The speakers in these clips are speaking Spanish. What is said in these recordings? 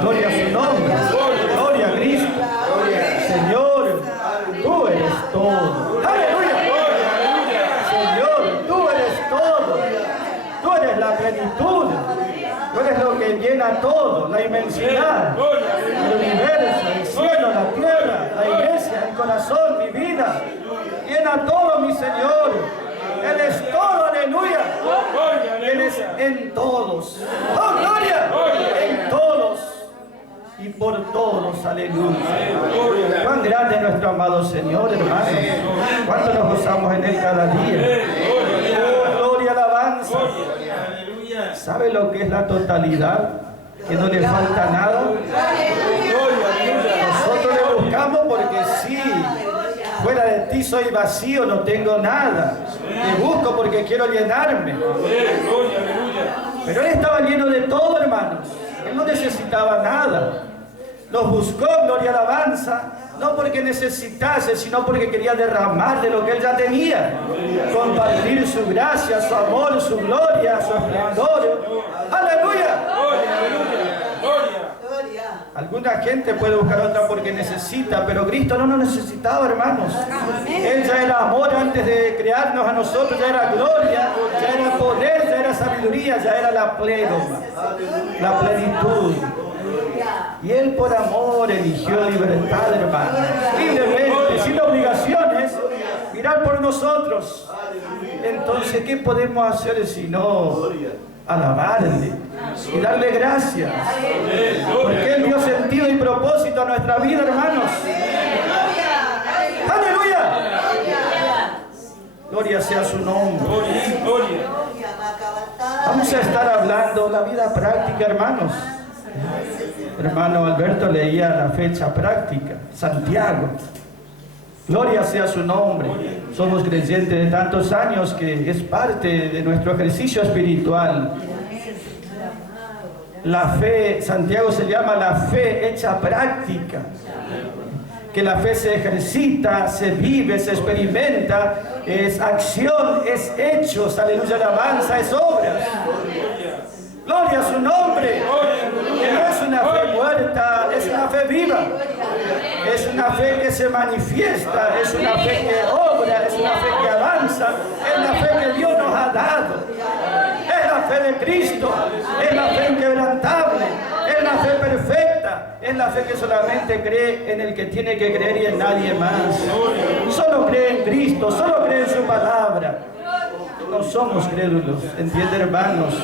Gloria a su nombre. Gloria a Cristo. Señor, tú eres todo. ¡Aleluya! Señor, tú eres todo. Tú eres la plenitud. Tú eres lo que llena todo, la inmensidad, el universo, el cielo, la tierra, la iglesia, el corazón, mi vida. Llena todo, mi Señor. Él es todo, aleluya. Él es en todos. ¡Oh, gloria! En todos y por todos, aleluya. Cuán grande es nuestro amado Señor, hermanos. Cuánto nos gozamos en Él cada día. Oh, gloria, alabanza. ¿Sabe lo que es la totalidad? Que no le falta nada. Nosotros le buscamos porque sí. Fuera de ti soy vacío, no tengo nada. Te busco porque quiero llenarme. Pero Él estaba lleno de todo, hermanos. Él no necesitaba nada. Nos buscó, gloria y alabanza, no porque necesitase, sino porque quería derramar de lo que Él ya tenía. Compartir su gracia, su amor, su gloria, su esplendor. ¡Aleluya! Alguna gente puede buscar otra porque necesita, pero Cristo no nos necesitaba, hermanos. Él ya era amor antes de crearnos a nosotros, ya era gloria, ya era poder, ya era sabiduría, ya era la plenuma, la plenitud. Y Él por amor eligió libertad, hermanos, libremente, sin obligaciones, mirar por nosotros. Entonces, ¿qué podemos hacer si no alabarle y darle gracias? Porque Él dio sentido y propósito a nuestra vida, hermanos. ¡Aleluya! Gloria sea su nombre. Vamos a estar hablando la vida práctica, hermanos. Hermano Alberto leía la fecha práctica, Santiago. Gloria sea su nombre. Somos creyentes de tantos años que es parte de nuestro ejercicio espiritual. La fe, Santiago se llama la fe hecha práctica. Que la fe se ejercita, se vive, se experimenta, es acción, es hechos, aleluya, alabanza, es obras. Gloria a su nombre. Que no es una fe muerta, es una fe viva. Es una fe que se manifiesta, es una fe que obra, es una fe que avanza, es la fe que Dios nos ha dado. Es la fe de Cristo, es la fe inquebrantable, es la fe perfecta, es la fe que solamente cree en el que tiene que creer y en nadie más. Solo cree en Cristo, solo cree en su palabra. No somos crédulos, ¿entienden, hermanos?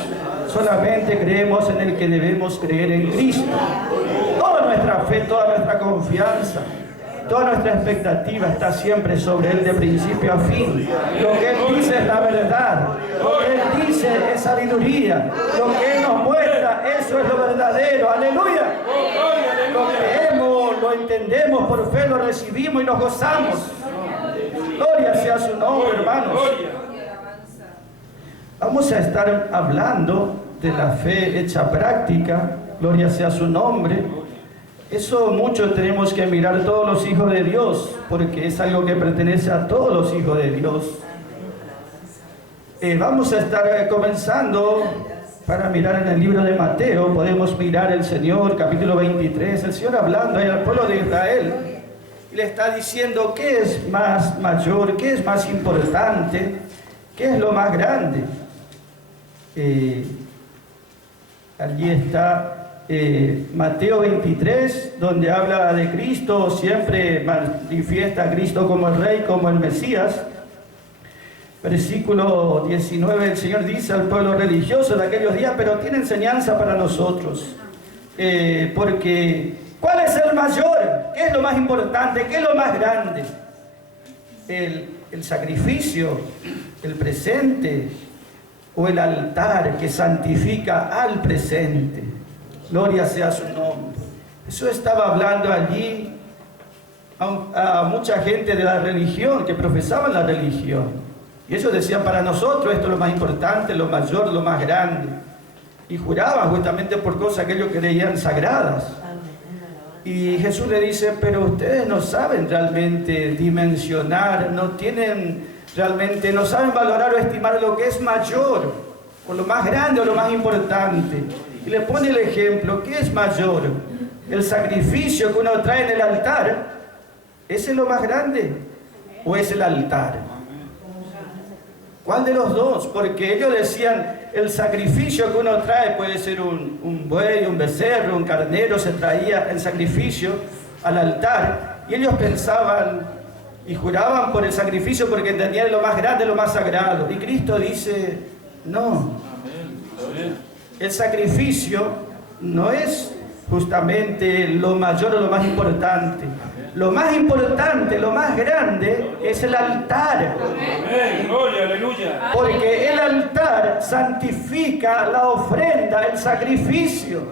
Solamente creemos en el que debemos creer, en Cristo. Toda nuestra fe, toda nuestra confianza, toda nuestra expectativa está siempre sobre Él de principio a fin. Lo que Él dice es la verdad. Lo que Él dice es sabiduría. Lo que Él nos muestra, eso es lo verdadero. ¡Aleluya! Lo creemos, lo entendemos, por fe lo recibimos y nos gozamos. Gloria sea su nombre, hermanos. Vamos a estar hablando de la fe hecha práctica. Gloria sea su nombre. Eso mucho tenemos que mirar todos los hijos de Dios, porque es algo que pertenece a todos los hijos de Dios. Vamos a estar comenzando para mirar en el libro de Mateo. Podemos mirar el Señor, capítulo 23, el Señor hablando al pueblo de Israel y le está diciendo qué es más mayor, qué es más importante, qué es lo más grande. Allí está Mateo 23, donde habla de Cristo, siempre manifiesta a Cristo como el Rey, como el Mesías. Versículo 19, el Señor dice al pueblo religioso de aquellos días, pero tiene enseñanza para nosotros. Porque, ¿cuál es el mayor? ¿Qué es lo más importante? ¿Qué es lo más grande? El sacrificio, el presente, o el altar que santifica al presente. Gloria sea su nombre. Eso estaba hablando allí a mucha gente de la religión, que profesaban la religión. Y ellos decían, para nosotros esto es lo más importante, lo mayor, lo más grande. Y juraban justamente por cosas que ellos creían sagradas. Y Jesús le dice, pero ustedes no saben realmente dimensionar, no tienen realmente, no saben valorar o estimar lo que es mayor, o lo más grande o lo más importante. Y le pone el ejemplo, ¿qué es mayor? ¿El sacrificio que uno trae en el altar? ¿Ese es lo más grande? ¿O es el altar? ¿Cuál de los dos? Porque ellos decían, el sacrificio que uno trae puede ser un buey, un becerro, un carnero, se traía el sacrificio al altar. Y ellos pensaban y juraban por el sacrificio porque entendían lo más grande, lo más sagrado. Y Cristo dice, no. El sacrificio no es justamente lo mayor o lo más importante. Lo más importante, lo más grande es el altar. Amén. Gloria, aleluya. Porque el altar santifica la ofrenda, el sacrificio.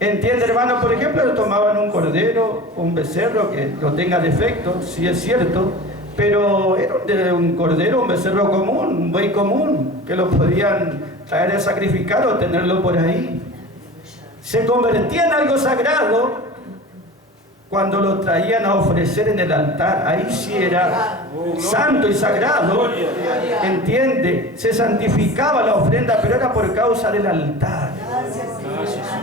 ¿Entiende, hermano? Por ejemplo, tomaban un cordero o un becerro que no tenga defecto, sí es cierto, pero era un cordero, un becerro común, un buey común, que lo podían traer a sacrificar o tenerlo por ahí. Se convertía en algo sagrado cuando lo traían a ofrecer en el altar. Ahí sí era santo y sagrado, ¿entiende? Se santificaba la ofrenda, pero era por causa del altar.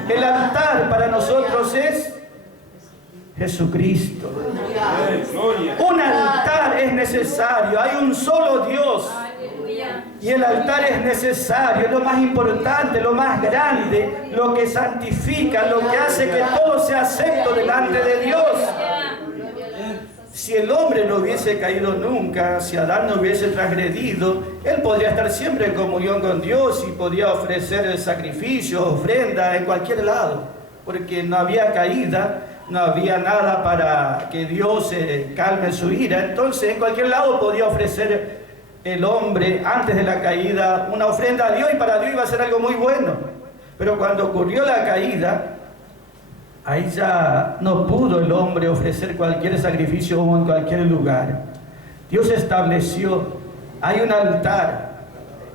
El altar para nosotros es Jesucristo. Un altar es necesario, hay un solo Dios. Y el altar es necesario, es lo más importante, lo más grande, lo que santifica, lo que hace que todo sea acepto delante de Dios. Si el hombre no hubiese caído nunca, si Adán no hubiese transgredido, él podría estar siempre en comunión con Dios y podía ofrecer el sacrificio, ofrenda en cualquier lado, porque no había caída, no había nada para que Dios calme su ira. Entonces en cualquier lado podía ofrecer el hombre antes de la caída una ofrenda a Dios, y para Dios iba a ser algo muy bueno. Pero cuando ocurrió la caída, ahí ya no pudo el hombre ofrecer cualquier sacrificio en cualquier lugar. Dios estableció, hay un altar,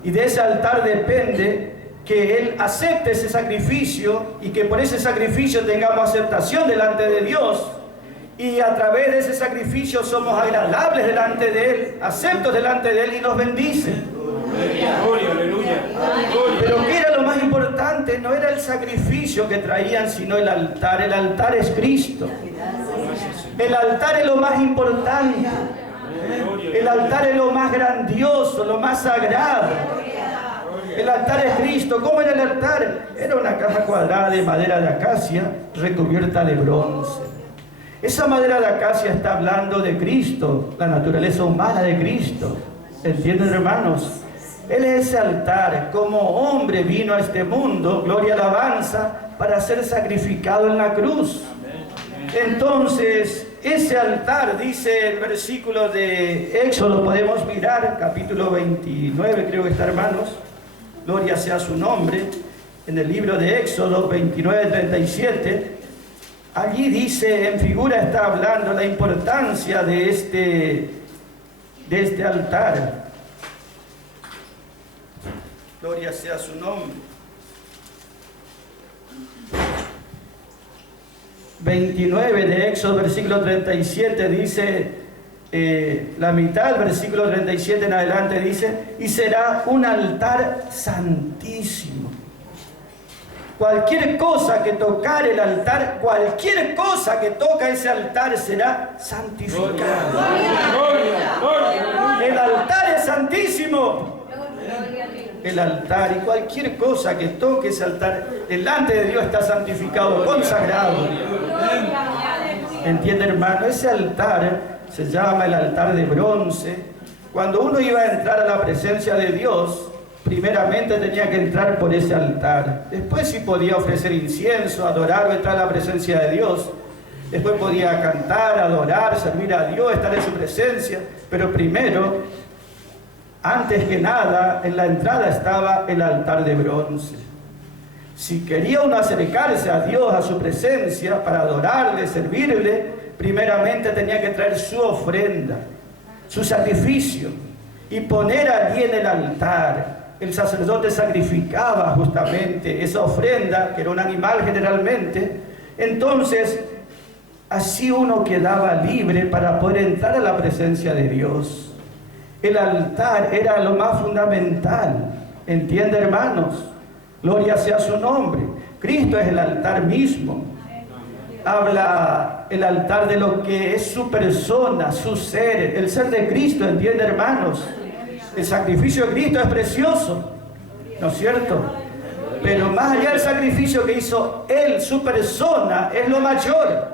y de ese altar depende que Él acepte ese sacrificio y que por ese sacrificio tengamos aceptación delante de Dios. Y a través de ese sacrificio somos agradables delante de Él, aceptos delante de Él y nos bendice. Gloria, aleluya. Pero ¿qué era lo más importante? No era el sacrificio que traían, sino el altar. El altar es Cristo. El altar es lo más importante. El altar es lo más grandioso, lo más sagrado. El altar es Cristo. ¿Cómo era el altar? Era una caja cuadrada de madera de acacia recubierta de bronce. Esa madera de acacia está hablando de Cristo, la naturaleza humana de Cristo. ¿Entienden, hermanos? Él es ese altar. Como hombre vino a este mundo, gloria y alabanza, para ser sacrificado en la cruz. Entonces, ese altar, dice el versículo de Éxodo, podemos mirar, capítulo 29, creo que está, hermanos. Gloria sea su nombre. En el libro de Éxodo 29, 37. Allí dice, en figura está hablando la importancia de este altar. Gloria sea su nombre. 29 de Éxodo, versículo 37, dice, la mitad del versículo 37 en adelante dice, y será un altar santísimo. Cualquier cosa que tocare el altar, cualquier cosa que toca ese altar será santificado. El altar es santísimo. El altar y cualquier cosa que toque ese altar delante de Dios está santificado, consagrado. ¿Entiende, hermano? Ese altar se llama el altar de bronce. Cuando uno iba a entrar a la presencia de Dios, primeramente tenía que entrar por ese altar. Después sí podía ofrecer incienso, adorar o entrar a la presencia de Dios. Después podía cantar, adorar, servir a Dios, estar en su presencia. Pero primero, antes que nada, en la entrada estaba el altar de bronce. Si quería uno acercarse a Dios, a su presencia, para adorarle, servirle, primeramente tenía que traer su ofrenda, su sacrificio, y poner allí en el altar. El sacerdote sacrificaba justamente esa ofrenda, que era un animal generalmente. Entonces, así uno quedaba libre para poder entrar a la presencia de Dios. El altar era lo más fundamental. ¿Entiende, hermanos? Gloria sea su nombre. Cristo es el altar mismo. Habla el altar de lo que es su persona, su ser, el ser de Cristo, ¿entiende, hermanos? El sacrificio de Cristo es precioso, ¿no es cierto? Pero más allá del sacrificio que hizo Él, su persona, es lo mayor,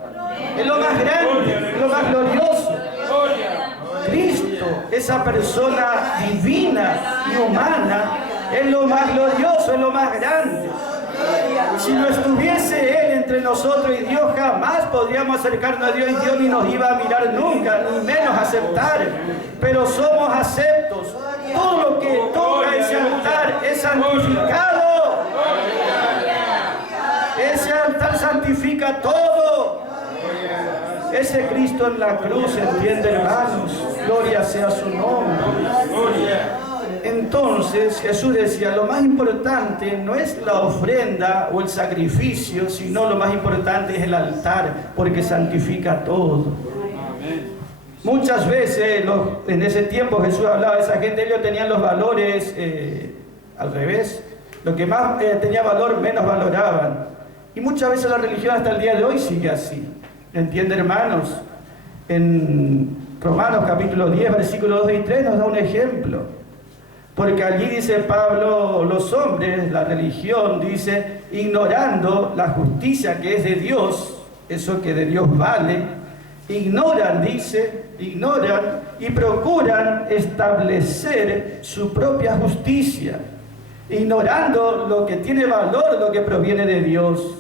es lo más grande, es lo más glorioso. Cristo, esa persona divina y humana, es lo más glorioso, es lo más grande. Si no estuviese Él entre nosotros y Dios, jamás podríamos acercarnos a Dios, y Dios ni nos iba a mirar nunca, ni menos aceptar. Pero somos aceptos. Todo lo que toca ese altar es santificado. Ese altar santifica todo. Ese Cristo en la cruz, ¿entiende, hermanos? Gloria sea su nombre. Entonces Jesús decía, lo más importante no es la ofrenda o el sacrificio, sino lo más importante es el altar, porque santifica todo. Muchas veces en ese tiempo Jesús hablaba de esa gente, ellos tenían los valores al revés. Lo que más tenía valor, menos valoraban. Y muchas veces la religión hasta el día de hoy sigue así. ¿Entiende, hermanos? En Romanos capítulo 10, versículos 2 y 3 nos da un ejemplo. Porque allí dice Pablo, los hombres, la religión, dice, ignorando la justicia que es de Dios, eso que de Dios vale, ignoran, dice, ignoran y procuran establecer su propia justicia, ignorando lo que tiene valor, lo que proviene de Dios.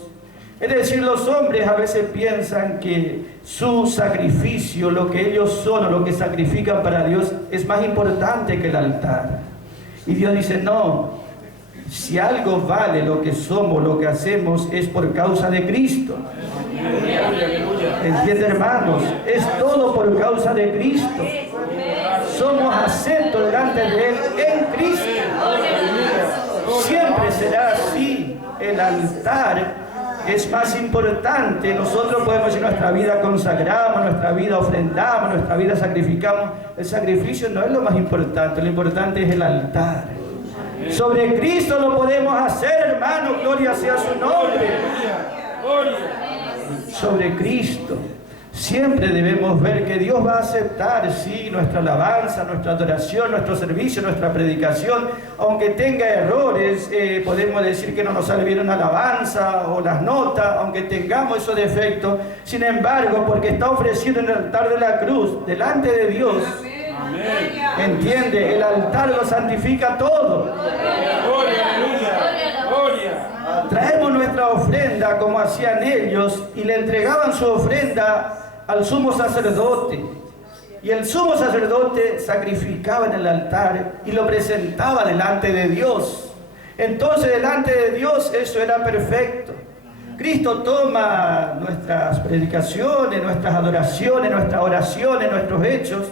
Es decir, los hombres a veces piensan que su sacrificio, lo que ellos son o lo que sacrifican para Dios, es más importante que el altar. Y Dios dice, no, si algo vale lo que somos, lo que hacemos, es por causa de Cristo. ¿Entiende, hermanos? Es todo por causa de Cristo. Somos aceptos delante de Él en Cristo. Siempre será así. El altar es más importante. Nosotros podemos decir, nuestra vida consagramos, nuestra vida ofrendamos, nuestra vida sacrificamos. El sacrificio no es lo más importante, lo importante es el altar. Sobre Cristo lo podemos hacer, hermano, gloria sea su nombre. Sobre Cristo. Siempre debemos ver que Dios va a aceptar, sí, nuestra alabanza, nuestra adoración, nuestro servicio, nuestra predicación. Aunque tenga errores, podemos decir que no nos sale bien una alabanza o las notas, aunque tengamos esos defectos. Sin embargo, porque está ofrecido en el altar de la cruz, delante de Dios, ¿entiende? El altar lo santifica todo. Traemos nuestra ofrenda como hacían ellos y le entregaban su ofrenda al sumo sacerdote, y el sumo sacerdote sacrificaba en el altar y lo presentaba delante de Dios. Entonces delante de Dios eso era perfecto. Cristo toma nuestras predicaciones, nuestras adoraciones, nuestras oraciones, nuestros hechos,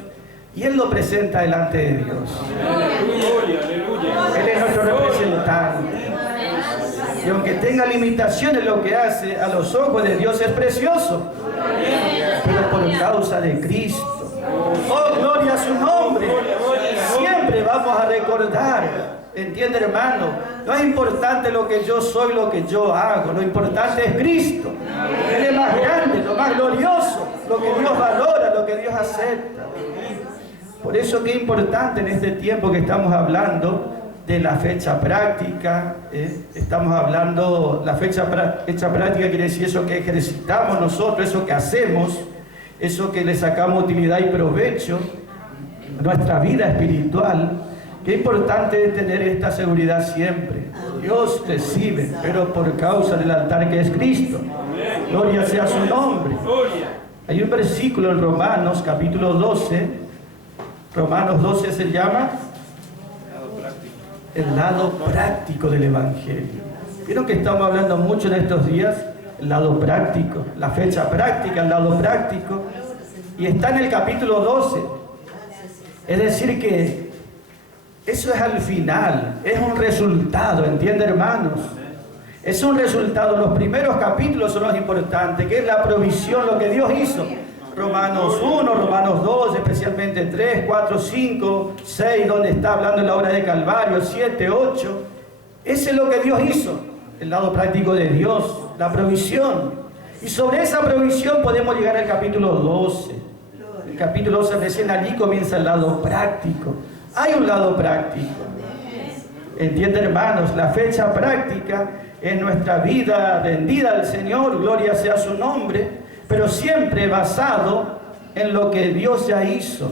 y Él lo presenta delante de Dios. Él es nuestro representante. Y aunque tenga limitaciones, lo que hace a los ojos de Dios es precioso. Pero por causa de Cristo. Oh, gloria a su nombre. Siempre vamos a recordar. ¿Entiende, hermano? No es importante lo que yo soy, lo que yo hago. Lo importante es Cristo. Él es más grande, lo más glorioso. Lo que Dios valora, lo que Dios acepta. Por eso que es importante en este tiempo que estamos hablando de la fecha práctica, estamos hablando, la fecha práctica quiere decir eso que ejercitamos nosotros, eso que hacemos, eso que le sacamos utilidad y provecho, nuestra vida espiritual. Qué importante es tener esta seguridad siempre. Dios recibe, pero por causa del altar que es Cristo. Gloria sea su nombre. Hay un versículo en Romanos, capítulo 12, Romanos 12 se llama el lado práctico del Evangelio. Vieron que estamos hablando mucho en estos días, el lado práctico, la fecha práctica, el lado práctico, y está en el capítulo 12. Es decir que eso es al final, es un resultado, ¿entiende, hermanos? Es un resultado. Los primeros capítulos son los importantes, que es la provisión, lo que Dios hizo. Romanos 1, Romanos 2, especialmente 3, 4, 5, 6, donde está hablando de la obra de Calvario, 7, 8. Ese es lo que Dios hizo, el lado práctico de Dios, la provisión. Y sobre esa provisión podemos llegar al capítulo 12. El capítulo 12 recién allí comienza el lado práctico. Hay un lado práctico. ¿Entienden, hermanos? La fecha práctica es nuestra vida rendida al Señor, gloria sea su nombre, pero siempre basado en lo que Dios ya hizo.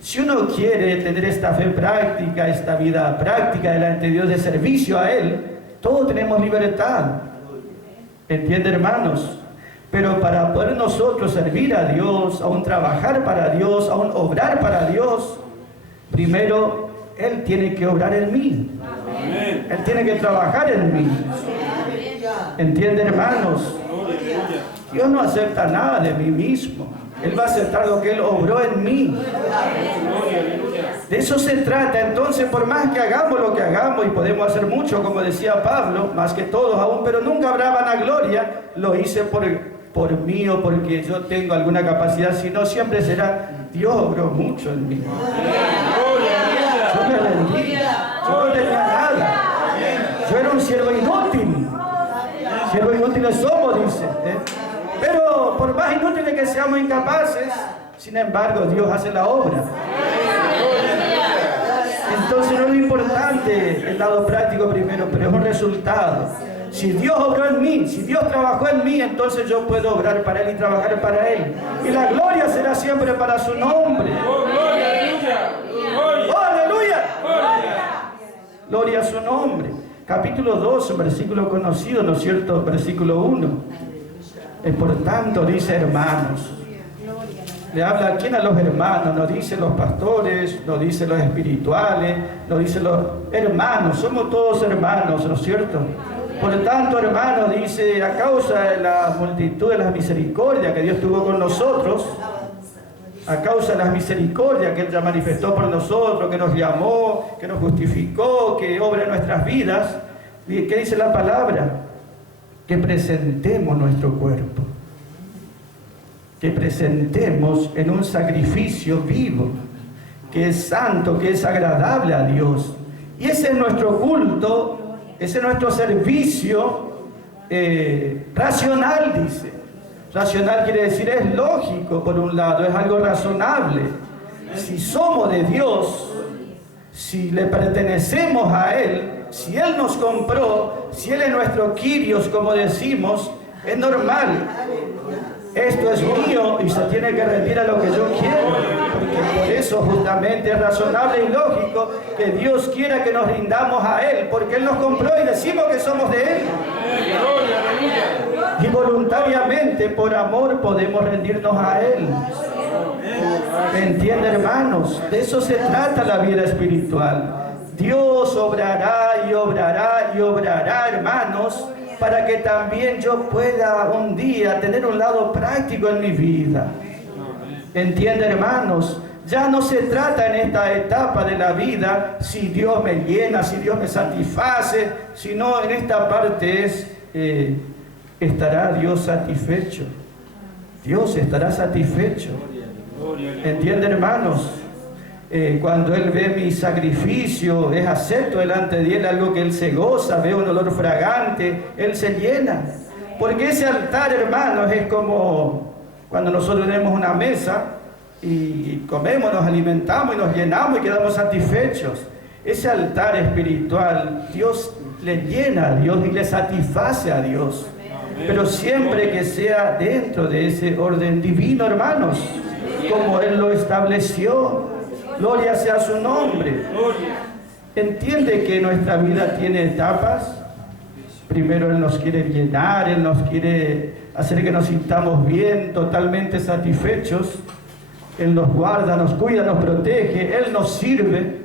Si uno quiere tener esta fe práctica, esta vida práctica delante de Dios de servicio a Él, todos tenemos libertad. ¿Entienden, hermanos? Pero para poder nosotros servir a Dios, aún trabajar para Dios, aún obrar para Dios, primero Él tiene que obrar en mí. Amén. Él tiene que trabajar en mí. ¿Entienden, hermanos? Dios no acepta nada de mí mismo. Él va a aceptar lo que Él obró en mí. De eso se trata. Entonces, por más que hagamos lo que hagamos, y podemos hacer mucho, como decía Pablo, más que todos aún, pero nunca habrá vanagloria, lo hice por mí o porque yo tengo alguna capacidad, sino siempre será, Dios obró mucho en mí. Yo me rendí, yo no tenía nada. Yo era un siervo inútil. Siervos inútiles somos, dice. Pero por más inútiles que seamos incapaces, sin embargo, Dios hace la obra. Entonces no es lo importante el lado práctico primero, pero es un resultado. Si Dios obró en mí, si Dios trabajó en mí, entonces yo puedo obrar para Él y trabajar para Él. Y la gloria será siempre para su nombre. ¡Oh, aleluya! Gloria a su nombre. Capítulo 2, un versículo conocido, ¿no es cierto? Versículo 1. Por tanto, dice hermanos. Le habla a quién, a los hermanos, no dice los pastores, no dice los espirituales, no dice los hermanos, somos todos hermanos, ¿no es cierto? Por tanto, hermanos, dice, a causa de la multitud de las misericordias que Dios tuvo con nosotros, a causa de las misericordias que Él ya manifestó por nosotros, que nos llamó, que nos justificó, que obra en nuestras vidas, ¿qué dice la palabra? Que presentemos nuestro cuerpo. Que presentemos en un sacrificio vivo, que es santo, que es agradable a Dios. Y ese es nuestro culto, ese es nuestro servicio racional, dice. Racional quiere decir es lógico, por un lado, es algo razonable. Si somos de Dios, si le pertenecemos a Él, si Él nos compró, si Él es nuestro Kyrios, como decimos, es normal. Esto es mío y se tiene que rendir a lo que yo quiero, porque por eso justamente es razonable y lógico que Dios quiera que nos rindamos a Él, porque Él nos compró y decimos que somos de Él. Y voluntariamente, por amor, podemos rendirnos a Él. ¿Entienden, hermanos? De eso se trata la vida espiritual. Dios obrará y obrará y obrará, hermanos, para que también yo pueda un día tener un lado práctico en mi vida. ¿Entienden, hermanos? Ya no se trata en esta etapa de la vida si Dios me llena, si Dios me satisface, sino en esta parte es, ¿estará Dios satisfecho? Dios estará satisfecho. ¿Entienden, hermanos? Cuando Él ve mi sacrificio, es acepto delante de Él, algo que Él se goza, ve un olor fragante, Él se llena. Porque ese altar, hermanos, es como cuando nosotros tenemos una mesa y comemos, nos alimentamos y nos llenamos y quedamos satisfechos. Ese altar espiritual, Dios le llena a Dios y le satisface a Dios. Pero siempre que sea dentro de ese orden divino, hermanos, como Él lo estableció. Gloria sea su nombre. ¿Entiende que nuestra vida tiene etapas? Primero Él nos quiere llenar, Él nos quiere hacer que nos sintamos bien, totalmente satisfechos. Él nos guarda, nos cuida, nos protege, Él nos sirve.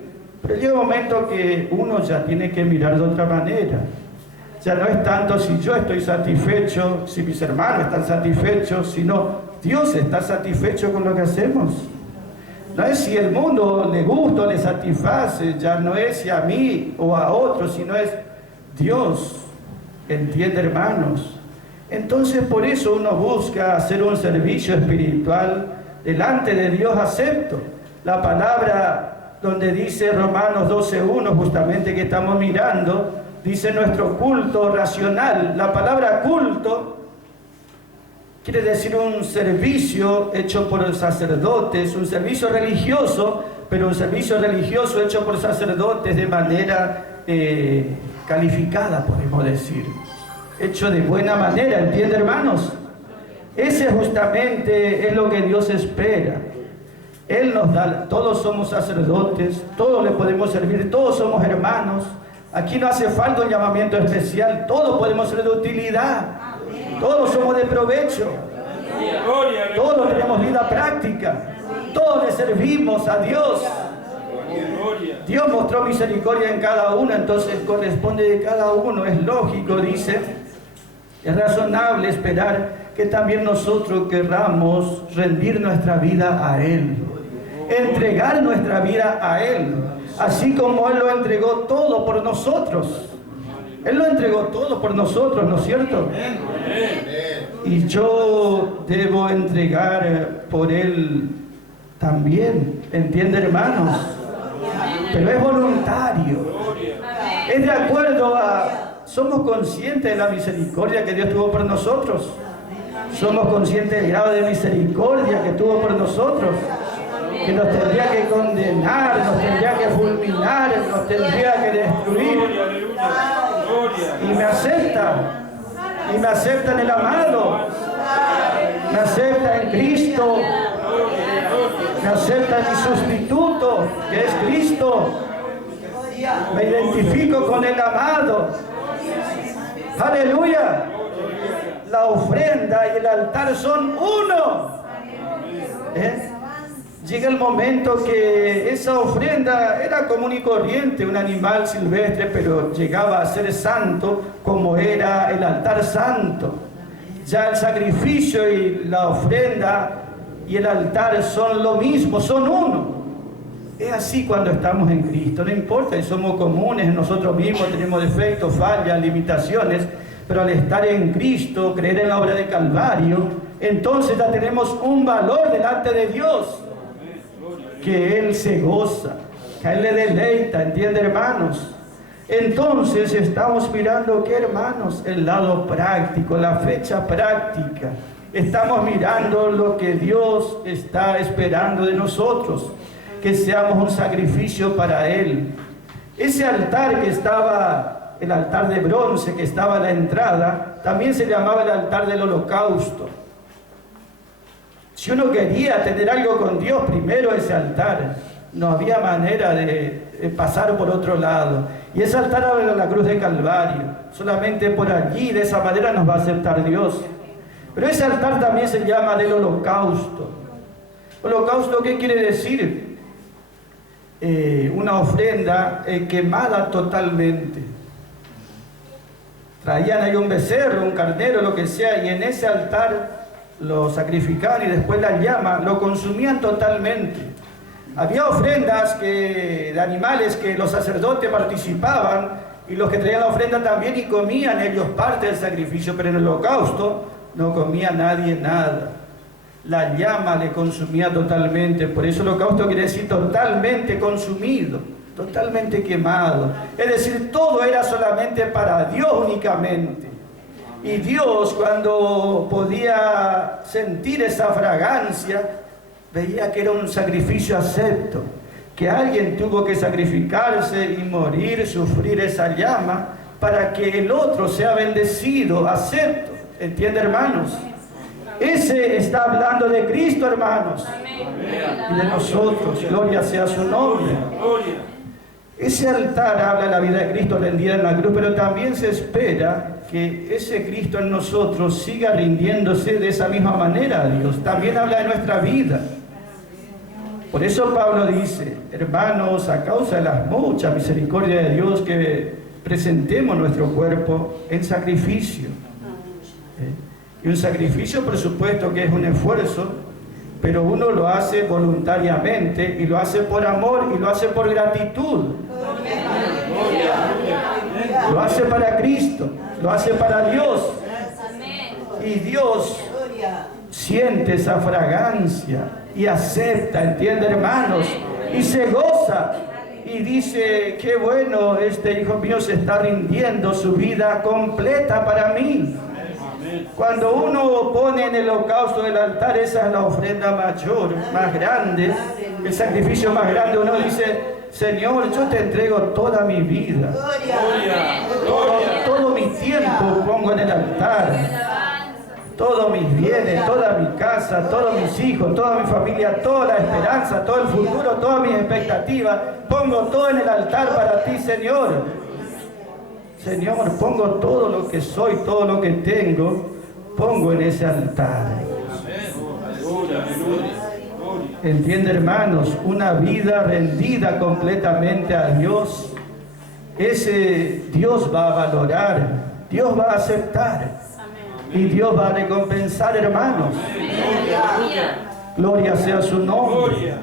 Pero llega un momento que uno ya tiene que mirar de otra manera. Ya no es tanto si yo estoy satisfecho, si mis hermanos están satisfechos, sino Dios está satisfecho con lo que hacemos. No es si el mundo le gusta o le satisface, ya no es si a mí o a otros, sino es Dios. ¿Entiende, hermanos? Entonces por eso uno busca hacer un servicio espiritual delante de Dios acepto. La palabra donde dice Romanos 12:1, justamente que estamos mirando, dice nuestro culto racional. La palabra culto quiere decir un servicio hecho por los sacerdotes, un servicio religioso, pero un servicio religioso hecho por sacerdotes de manera calificada, podemos decir. Hecho de buena manera, ¿entiende, hermanos? Ese justamente es lo que Dios espera. Él nos da, todos somos sacerdotes, todos le podemos servir, todos somos hermanos. Aquí no hace falta un llamamiento especial, todos podemos ser de utilidad, todos somos de provecho, todos tenemos vida práctica, todos le servimos a Dios. Dios mostró misericordia en cada uno, entonces corresponde de cada uno, es lógico, dice, es razonable esperar que también nosotros querramos rendir nuestra vida a Él, entregar nuestra vida a Él, así como Él lo entregó todo por nosotros. Él lo entregó todo por nosotros, ¿no es cierto? Y yo debo entregar por Él también, ¿entiende, hermanos? Pero es voluntario, es de acuerdo a... Somos conscientes de la misericordia que Dios tuvo por nosotros. Somos conscientes del grado de misericordia que tuvo por nosotros, que nos tendría que condenar, nos tendría que fulminar, nos tendría que destruir. Y me acepta en el amado, me acepta en Cristo, me acepta en mi sustituto, que es Cristo. Me identifico con el amado. Aleluya. La ofrenda y el altar son uno. Llega el momento que esa ofrenda era común y corriente, un animal silvestre, pero llegaba a ser santo como era el altar santo. Ya el sacrificio y la ofrenda y el altar son lo mismo, son uno. Es así cuando estamos en Cristo, no importa si somos comunes en nosotros mismos, tenemos defectos, fallas, limitaciones, pero al estar en Cristo, creer en la obra de Calvario, entonces ya tenemos un valor delante de Dios, que Él se goza, que a Él le deleita, ¿entiende, hermanos? Entonces estamos mirando, ¿qué, hermanos? El lado práctico, la fecha práctica. Estamos mirando lo que Dios está esperando de nosotros, que seamos un sacrificio para Él. Ese altar que estaba, el altar de bronce que estaba a la entrada, también se llamaba el altar del holocausto. Si uno quería tener algo con Dios, primero ese altar. No había manera de pasar por otro lado. Y ese altar era la cruz de Calvario. Solamente por allí, de esa manera, nos va a aceptar Dios. Pero ese altar también se llama del holocausto. ¿Holocausto qué quiere decir? Una ofrenda quemada totalmente. Traían ahí un becerro, un carnero, lo que sea, y en ese altar lo sacrificaban y después la llama lo consumían totalmente. Había ofrendas de animales que los sacerdotes participaban y los que traían la ofrenda también y comían ellos parte del sacrificio, pero en el holocausto no comía nadie nada. La llama le consumía totalmente, por eso el holocausto quiere decir totalmente consumido, totalmente quemado. Es decir, todo era solamente para Dios únicamente. Y Dios, cuando podía sentir esa fragancia, veía que era un sacrificio acepto, que alguien tuvo que sacrificarse y morir, sufrir esa llama, para que el otro sea bendecido, acepto. ¿Entiende, hermanos? Ese está hablando de Cristo, hermanos, y de nosotros. Gloria sea su nombre. Ese altar habla de la vida de Cristo rendida en la cruz, pero también se espera que ese Cristo en nosotros siga rindiéndose de esa misma manera a Dios. También habla de nuestra vida. Por eso Pablo dice, hermanos, a causa de la mucha misericordia de Dios, que presentemos nuestro cuerpo en sacrificio. Y un sacrificio, por supuesto, que es un esfuerzo, pero uno lo hace voluntariamente y lo hace por amor y lo hace por gratitud. Lo hace para Cristo, lo hace para Dios. Y Dios siente esa fragancia y acepta, ¿entiende, hermanos? Y se goza goza y dice, qué bueno, este hijo mío se está rindiendo su vida completa para mí. Cuando uno pone en el holocausto del altar, esa es la ofrenda mayor, más grande, el sacrificio más grande. Uno dice, Señor, yo te entrego toda mi vida, todo mi tiempo pongo en el altar. Todos mis bienes, toda mi casa, todos mis hijos, toda mi familia, toda la esperanza, todo el futuro, todas mis expectativas, pongo todo en el altar para ti, Señor. Señor, pongo todo lo que soy, todo lo que tengo, pongo en ese altar. ¿Entiende, hermanos? Una vida rendida completamente a Dios, ese Dios va a valorar, Dios va a aceptar. Y Dios va a recompensar, hermanos. Gloria sea su nombre.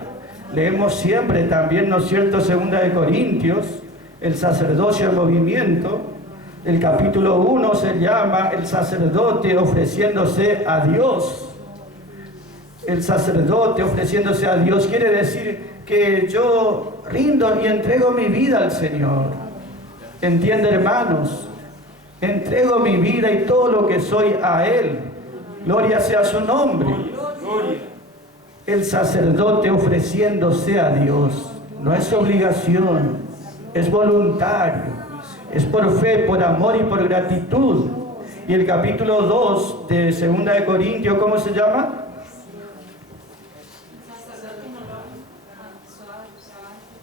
Leemos siempre también, ¿no es cierto?, 2 de Corintios, el sacerdocio en movimiento. El capítulo 1 se llama el sacerdote ofreciéndose a Dios. El sacerdote ofreciéndose a Dios quiere decir que yo rindo y entrego mi vida al Señor. ¿Entiende, hermanos? Entrego mi vida y todo lo que soy a Él. Gloria sea su nombre. El sacerdote ofreciéndose a Dios. No es obligación, es voluntario. Es por fe, por amor y por gratitud. Y el capítulo 2 de 2 de Corintios, ¿cómo se llama?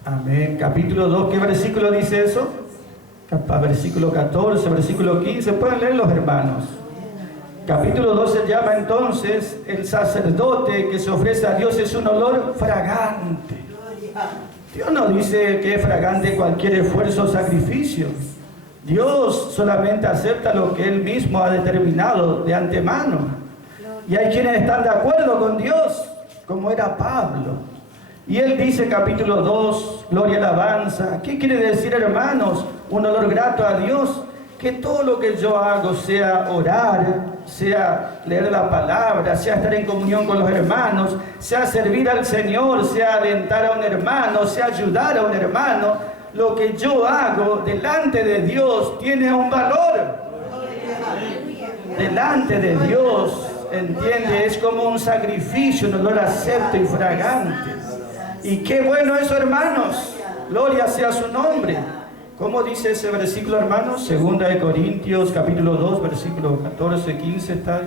Amén. Capítulo 2, ¿qué versículo dice eso? Versículo 14, versículo 15, pueden leer los hermanos. Capítulo 2 se llama entonces, el sacerdote que se ofrece a Dios es un olor fragante. Dios no dice que es fragante cualquier esfuerzo o sacrificio. Dios solamente acepta lo que Él mismo ha determinado de antemano. Y hay quienes están de acuerdo con Dios, como era Pablo. Y él dice, capítulo 2, gloria y alabanza. ¿Qué quiere decir, hermanos? Un olor grato a Dios. Que todo lo que yo hago, sea orar, sea leer la palabra, sea estar en comunión con los hermanos, sea servir al Señor, sea alentar a un hermano, sea ayudar a un hermano, lo que yo hago delante de Dios tiene un valor. Delante de Dios, ¿entiende? Es como un sacrificio, un olor acepto y fragante. Y qué bueno eso, hermanos. Gloria sea su nombre. ¿Cómo dice ese versículo, hermanos? 2 de Corintios, capítulo 2, versículo 14, 15, está.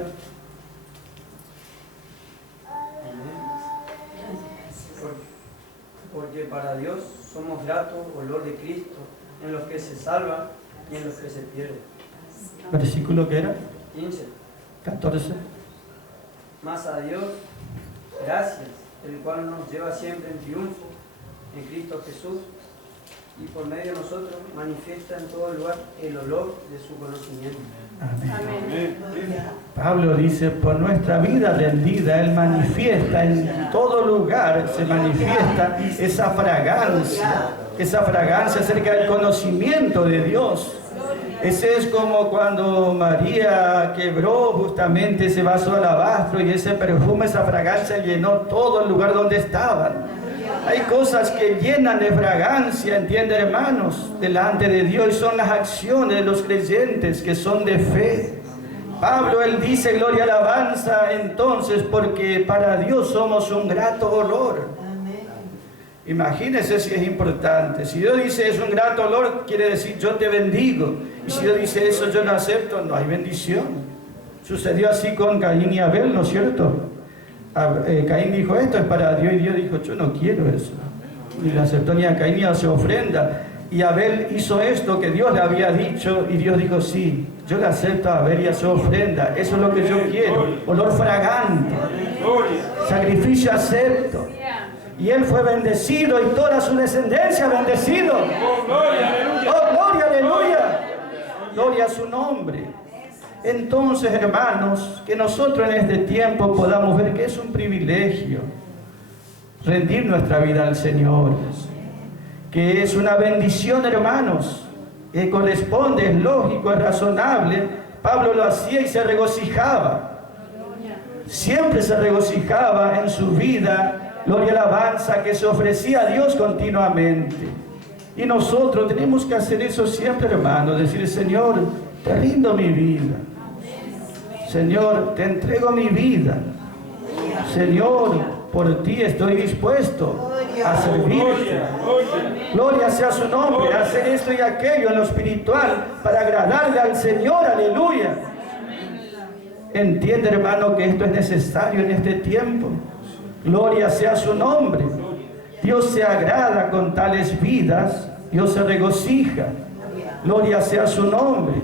Porque para Dios somos gratos, olor de Cristo, en los que se salvan y en los que se pierden. ¿Versículo qué era? 15. 14. Mas a Dios, gracias, el cual nos lleva siempre en triunfo en Cristo Jesús, y por medio de nosotros manifiesta en todo lugar el olor de su conocimiento. Amén. Amén. Pablo dice, por nuestra vida rendida, Él manifiesta en todo lugar, se manifiesta esa fragancia acerca del conocimiento de Dios. Ese es como cuando María quebró justamente ese vaso de alabastro y ese perfume, esa fragancia llenó todo el lugar donde estaban. Hay cosas que llenan de fragancia, ¿entiende, hermanos? Delante de Dios, y son las acciones de los creyentes que son de fe. Pablo, él dice, gloria y alabanza, entonces, porque para Dios somos un grato olor. Imagínense si es importante. Si Dios dice es un grato olor, quiere decir yo te bendigo. Y si Dios dice eso, yo no acepto, no hay bendición. Sucedió así con Caín y Abel, ¿no es cierto? Caín dijo, esto es para Dios, y Dios dijo, yo no quiero eso. Ni le aceptó ni a Caín ni a su ofrenda. Y Abel hizo esto que Dios le había dicho, y Dios dijo, sí, yo le acepto a Abel y a su ofrenda. Eso es lo que yo quiero. Olor fragante. Sacrificio acepto. Y él fue bendecido y toda su descendencia bendecido. Oh, gloria, aleluya. Oh, gloria, aleluya. Gloria a su nombre. Entonces, hermanos, que nosotros en este tiempo podamos ver que es un privilegio rendir nuestra vida al Señor, que es una bendición, hermanos, que corresponde, es lógico, es razonable. Pablo lo hacía y se regocijaba. Siempre se regocijaba en su vida Gloria, alabanza que se ofrecía a Dios continuamente. Y nosotros tenemos que hacer eso siempre, hermano. Decir, Señor, te rindo mi vida. Señor, te entrego mi vida. Señor, por ti estoy dispuesto a servirte. Gloria sea su nombre, hacer esto y aquello en lo espiritual para agradarle al Señor, aleluya. Entiende, hermano, que esto es necesario en este tiempo. Gloria sea su nombre. Dios se agrada con tales vidas, Dios se regocija. Gloria sea su nombre.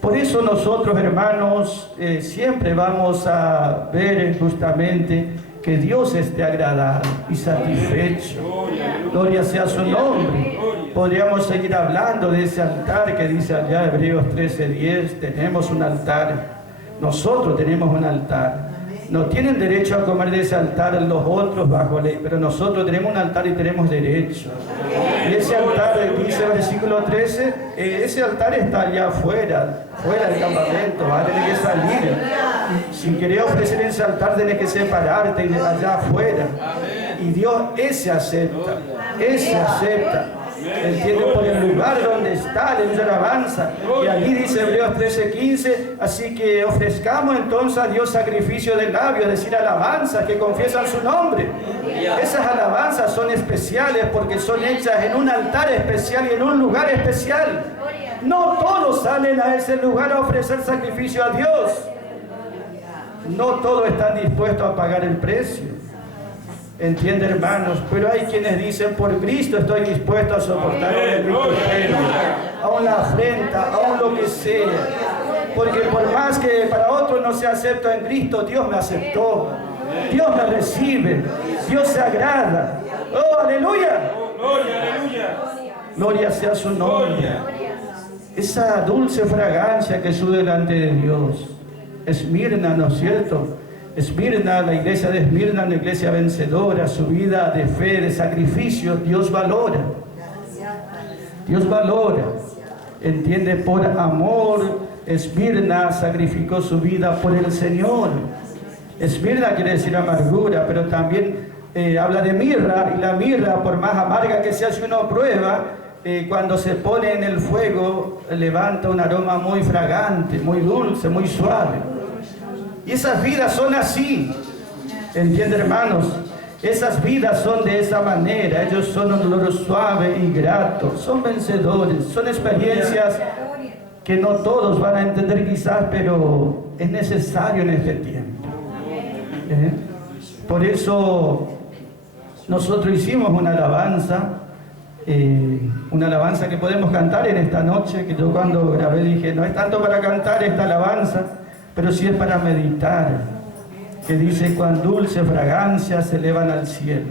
Por eso nosotros, hermanos, siempre vamos a ver justamente que Dios esté agradado y satisfecho. Gloria sea su nombre. Podríamos seguir hablando de ese altar que dice allá Hebreos 13:10. Tenemos un altar. Nosotros tenemos un altar. No tienen derecho a comer de ese altar los otros bajo ley, pero nosotros tenemos un altar y tenemos derecho. Y ese altar, dice el versículo 13, ese altar está allá afuera, fuera del campamento, va a tener que salir. Si querés ofrecer ese altar, tenés que separarte allá afuera. Y Dios ese acepta, entiende, por el lugar donde está, de alabanza. Y allí dice Hebreos 13:15, así que ofrezcamos entonces a Dios sacrificio de labios, es decir, alabanzas que confiesan su nombre. Esas alabanzas son especiales porque son hechas en un altar especial y en un lugar especial. No todos salen a ese lugar a ofrecer sacrificio a Dios. No todos están dispuestos a pagar el precio. Entiende, hermanos, pero hay quienes dicen, por Cristo estoy dispuesto a soportar el vituperio, aún la afrenta, aún lo que sea. Porque por más que para otros no se acepta en Cristo, Dios me aceptó. Dios me recibe. Dios se agrada. ¡Oh, aleluya! Gloria sea su nombre. Esa dulce fragancia que sube delante de Dios. Esmirna, ¿no es cierto? Esmirna, la iglesia de Esmirna, una iglesia vencedora, su vida de fe, de sacrificio, Dios valora. Dios valora. Entiende, por amor, Esmirna sacrificó su vida por el Señor. Esmirna quiere decir amargura, pero también habla de mirra, y la mirra, por más amarga que sea, si uno prueba, cuando se pone en el fuego, levanta un aroma muy fragante, muy dulce, muy suave. Y esas vidas son así, ¿entiende, hermanos? Esas vidas son de esa manera, ellos son un olor suave y grato, son vencedores, son experiencias que no todos van a entender quizás, pero es necesario en este tiempo. Por eso nosotros hicimos una alabanza que podemos cantar en esta noche, que yo cuando grabé dije, no es tanto para cantar esta alabanza, pero sí es para meditar, que dice, cuán dulce fragancia se elevan al cielo.